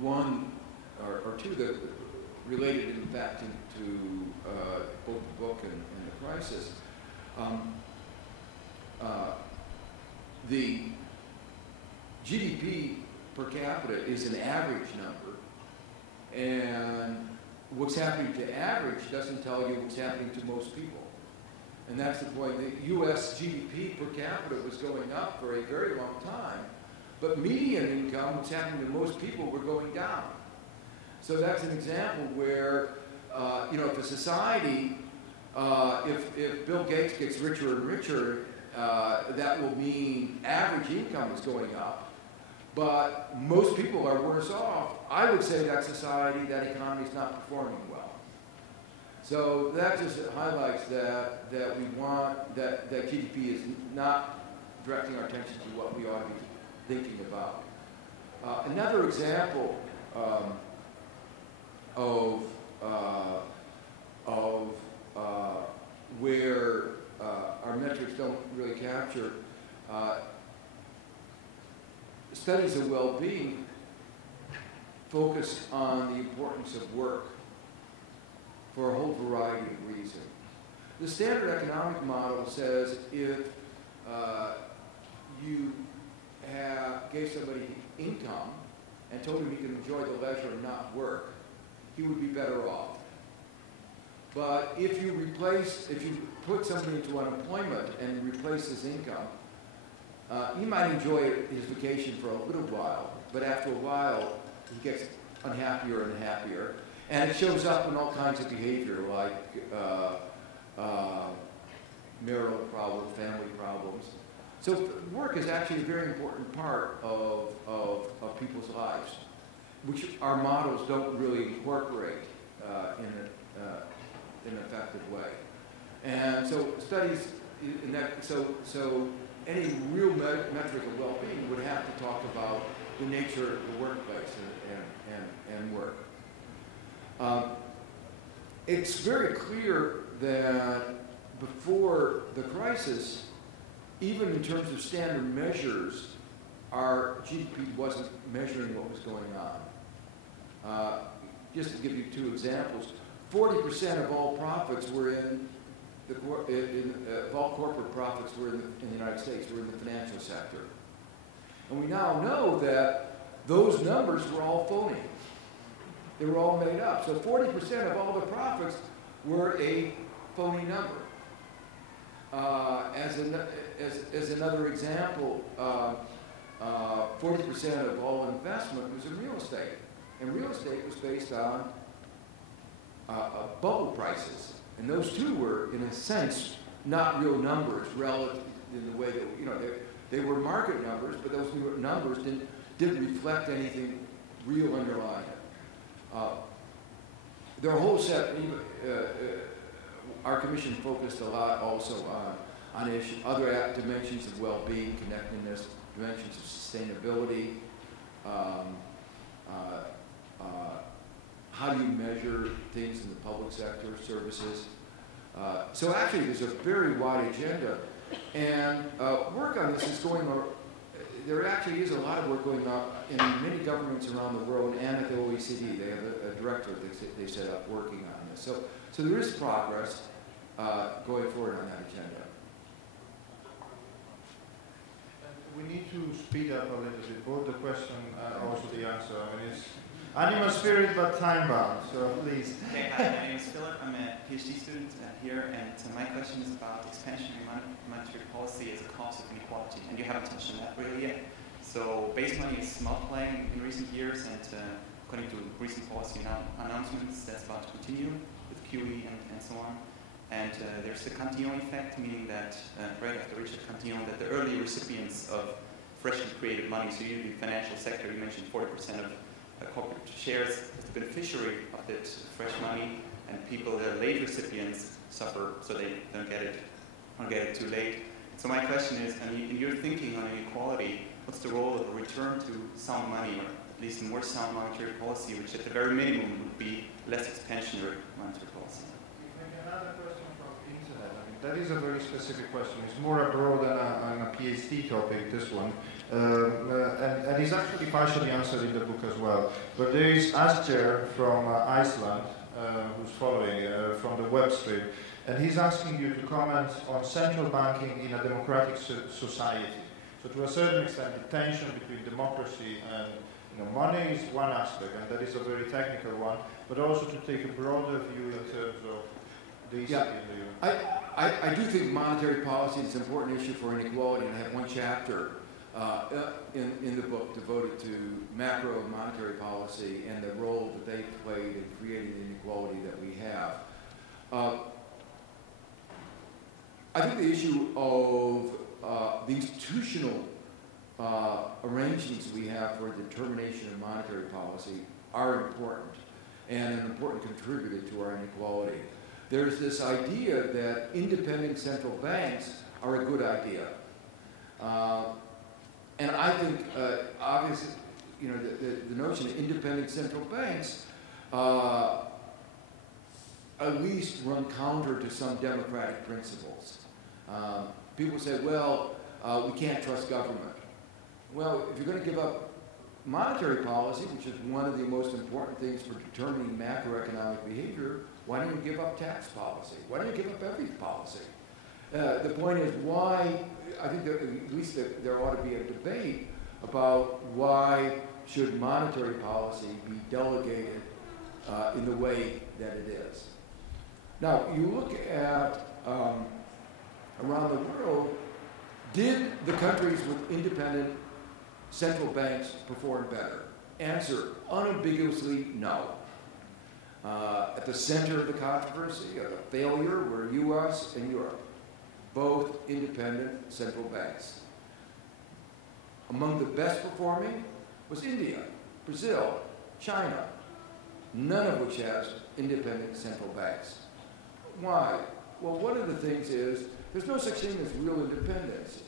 one or two that related, in fact, to both the book and the crisis. The GDP per capita is an average number, and what's happening to average doesn't tell you what's happening to most people. And that's the point. The U.S. GDP per capita was going up for a very long time, but median income, what's happening to most people, were going down. So that's an example where, if a society, if Bill Gates gets richer and richer, that will mean average income is going up, but most people are worse off. I would say that society, that economy is not performing well. So that just highlights that we want, that GDP is not directing our attention to what we ought to be thinking about. Another example of where our metrics don't really capture studies of well-being focus on the importance of work for a whole variety of reasons. The standard economic model says if you gave somebody income and told him he could enjoy the leisure and not work, he would be better off. But if you put somebody into unemployment and replace his income, he might enjoy his vacation for a little while, but after a while, he gets unhappier and happier. And it shows up in all kinds of behavior, like marital problems, family problems. So work is actually a very important part of people's lives, which our models don't really incorporate in an effective way. And so studies in that, so any real metric of well-being would have to talk about the nature of the workplace and work. It's very clear that before the crisis, even in terms of standard measures, our GDP wasn't measuring what was going on. Just to give you two examples, 40% of all profits were of all corporate profits were in the United States, were in the financial sector. And we now know that those numbers were all phony. They were all made up. So 40% of all the profits were a phony number. As another example, 40% of all investment was in real estate. And real estate was based on bubble prices. And those two were, in a sense, not real numbers relative in the way that, they were market numbers, but those numbers didn't reflect anything real underlying it. There are a whole set, our commission focused a lot also on other dimensions of well-being, connectedness, dimensions of sustainability, how do you measure things in the public sector, services. So actually there's a very wide agenda, and work on this is going on. There actually is a lot of work going on in many governments around the world, and at the OECD. They have a director they set up working on this. So there is progress going forward on that agenda. We need to speed up a little bit, both the question and also the answer. I mean, it's animal spirit, but time bound, so please. Okay, hi, my name is Philip. I'm a PhD student here, and my question is about expansionary monetary policy as a cause of inequality, and you haven't touched on that really yet. So base money is multiplying in recent years, and according to recent policy announcements, that's about to continue with QE and so on. And there's the Cantillon effect, meaning that, right after Richard Cantillon, that the early recipients of freshly created money, so usually the financial sector, you mentioned 40% of corporate shares as the beneficiary of that fresh money, and people, the late recipients, suffer, so they don't get it too late. So my question is, in your thinking on inequality, what's the role of a return to sound money, or at least more sound monetary policy, which at the very minimum would be less expansionary monetary policy? Maybe another question from the internet. I mean, That is a very specific question. It's more abroad than a PhD topic, this one. And it's actually partially answered in the book as well. But there is Asger from Iceland, who's following from the web stream, and he's asking you to comment on central banking in a democratic society. So to a certain extent, the tension between democracy and money is one aspect, and that is a very technical one, but also to take a broader view in terms of the ECB and the euro. I do think monetary policy is an important issue for inequality, and I have one chapter in the book devoted to macro monetary policy and the role that they played in creating the inequality that we have. I think the issue of the institutional arrangements we have for determination of monetary policy are important and an important contributor to our inequality. There's this idea that independent central banks are a good idea. And I think, obviously, the notion of independent central banks at least run counter to some democratic principles. People say, well, we can't trust government. Well, if you're going to give up monetary policy, which is one of the most important things for determining macroeconomic behavior, why don't you give up tax policy? Why don't you give up every policy? The point is why, I think that at least there ought to be a debate about why should monetary policy be delegated in the way that it is. Now, you look at around the world, did the countries with independent central banks perform better? Answer, unambiguously no. At the center of the controversy, of the failure, were U.S. and Europe, both independent central banks. Among the best performing was India, Brazil, China, none of which has independent central banks. Why? Well, one of the things is there's no such thing as real independence.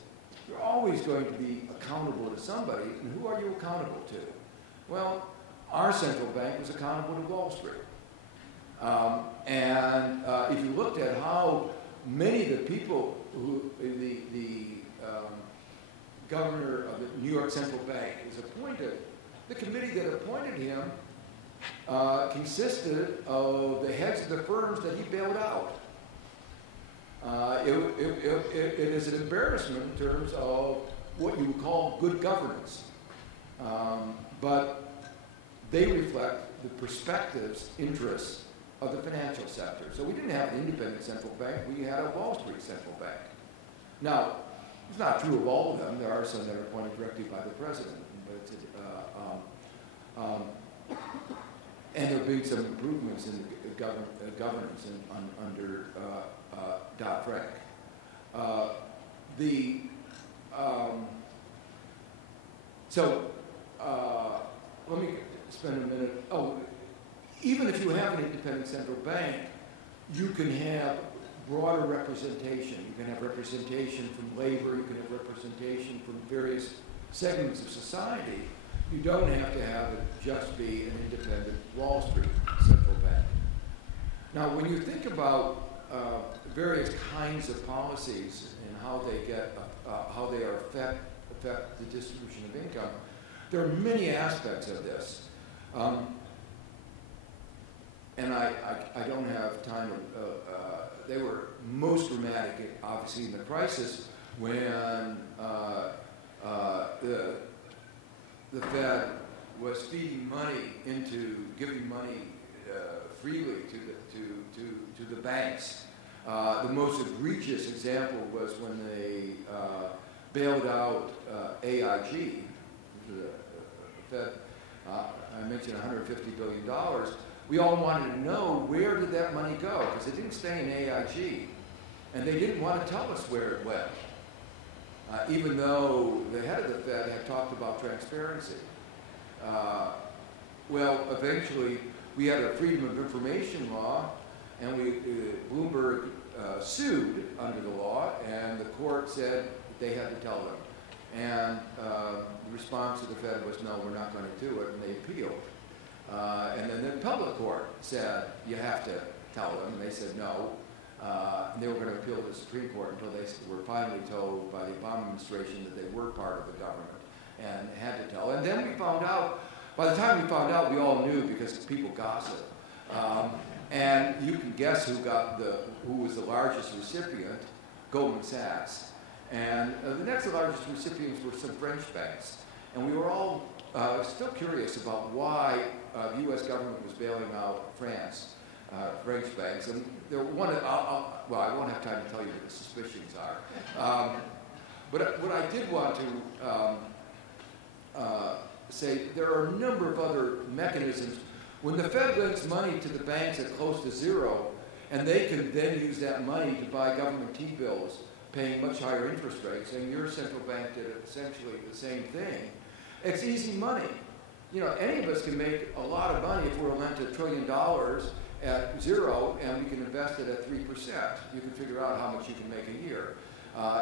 You're always going to be accountable to somebody, and who are you accountable to? Well, our central bank was accountable to Wall Street. If you looked at how many of the people who, the governor of the New York Central Bank was appointed, the committee that appointed him consisted of the heads of the firms that he bailed out. It is an embarrassment in terms of what you would call good governance. But they reflect the perspectives, interests of the financial sector. So we didn't have an independent central bank, we had a Wall Street central bank. Now, it's not true of all of them. There are some that are appointed directly by the president. And there have been some improvements in the governance under Dodd-Frank. Let me spend a minute. Even if you have an independent central bank, you can have broader representation. You can have representation from labor, you can have representation from various segments of society. You don't have to have it just be an independent Wall Street central bank. Now, when you think about various kinds of policies and how they affect the distribution of income, there are many aspects of this. And I don't have time. They were most dramatic, obviously, in the crisis when the Fed was feeding money giving money freely to the banks. The most egregious example was when they bailed out AIG. The Fed, I mentioned $150 billion. We all wanted to know, where did that money go? Because it didn't stay in AIG. And they didn't want to tell us where it went, even though the head of the Fed had talked about transparency. Well, eventually, we had a Freedom of Information law, and Bloomberg sued under the law, and the court said they had to tell them. And the response of the Fed was, no, we're not going to do it, and they appealed. And then the public court said, you have to tell them, and they said no. They were going to appeal to the Supreme Court until they were finally told by the Obama administration that they were part of the government and had to tell. And then we found out, by the time we found out, we all knew because people gossip. And you can guess who was the largest recipient, Goldman Sachs. And the next largest recipients were some French banks. And we were all still curious about why the U.S. government was bailing out French banks. And there were well, I won't have time to tell you what the suspicions are. But what I did want to say, there are a number of other mechanisms. When the Fed lends money to the banks at close to zero, and they can then use that money to buy government T-bills, paying much higher interest rates, and your central bank did essentially the same thing, it's easy money. You know, any of us can make a lot of money if we're lent $1 trillion at zero, and we can invest it at 3%. You can figure out how much you can make a year.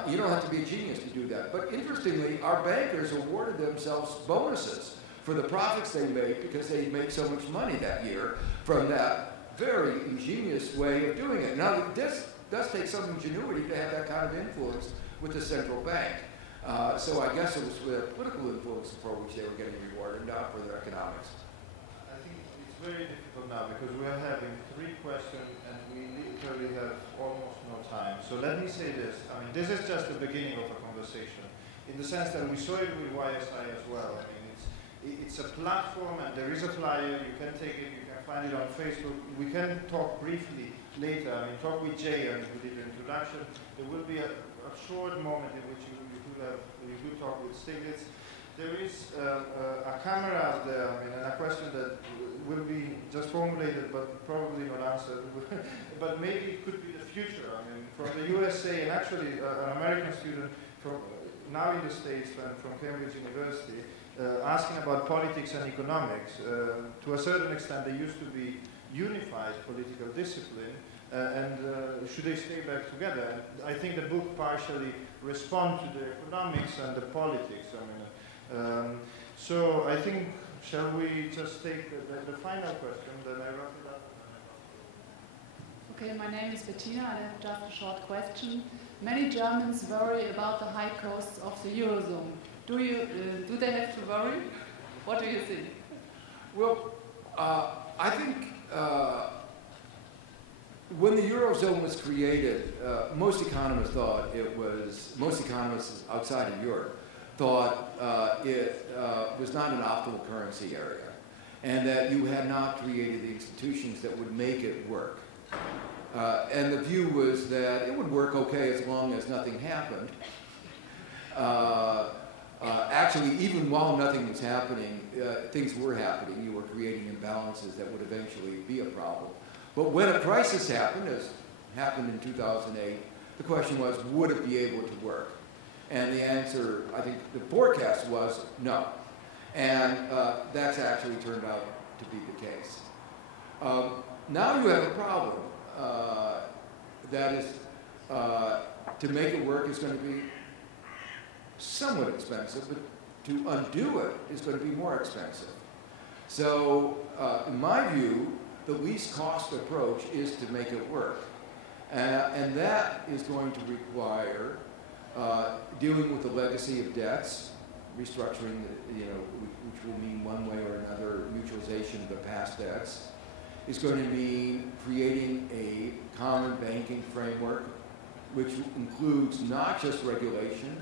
You don't have to be a genius to do that. But interestingly, our bankers awarded themselves bonuses for the profits they made because they make so much money that year from that very ingenious way of doing it. Now, this does take some ingenuity to have that kind of influence with the central bank. So I guess it was with political influence for which they were getting rewarded, not for their economics. I think it's very difficult now because we are having 3 questions and we literally have almost no time. So let me say this. I mean, this is just the beginning of a conversation in the sense that we saw it with YSI as well. I mean, it's a platform and there is a flyer. You can take it. You can find it on Facebook. We can talk briefly later. I mean, talk with Jay and we did the introduction. There will be a short moment in which you could talk with Stiglitz. There is a camera out there, I mean, and a question that will be just formulated but probably not answered. But maybe it could be the future. I mean, from the USA and actually an American student from now in the States and from Cambridge University asking about politics and economics. To a certain extent, they used to be unified political discipline. And should they stay back together? I think the book partially responds to the economics and the politics. I mean, so I think, shall we just take the final question, then I wrap it up. Okay, my name is Bettina. I have just a short question. Many Germans worry about the high costs of the Eurozone. Do they have to worry? What do you think? Well, I think when the Eurozone was created, most economists outside of Europe thought it was not an optimal currency area, and that you had not created the institutions that would make it work. And the view was that it would work okay as long as nothing happened. Actually, even while nothing was happening, things were happening. You were creating imbalances that would eventually be a problem. But when a crisis happened, as happened in 2008, the question was, would it be able to work? And the answer, I think the forecast was no. And that's actually turned out to be the case. Now you have a problem. That is, to make it work is going to be somewhat expensive, but to undo it is going to be more expensive. So, in my view, the least cost approach is to make it work. And that is going to require dealing with the legacy of debts, restructuring, which will mean one way or another mutualization of the past debts. It's going to mean creating a common banking framework, which includes not just regulation,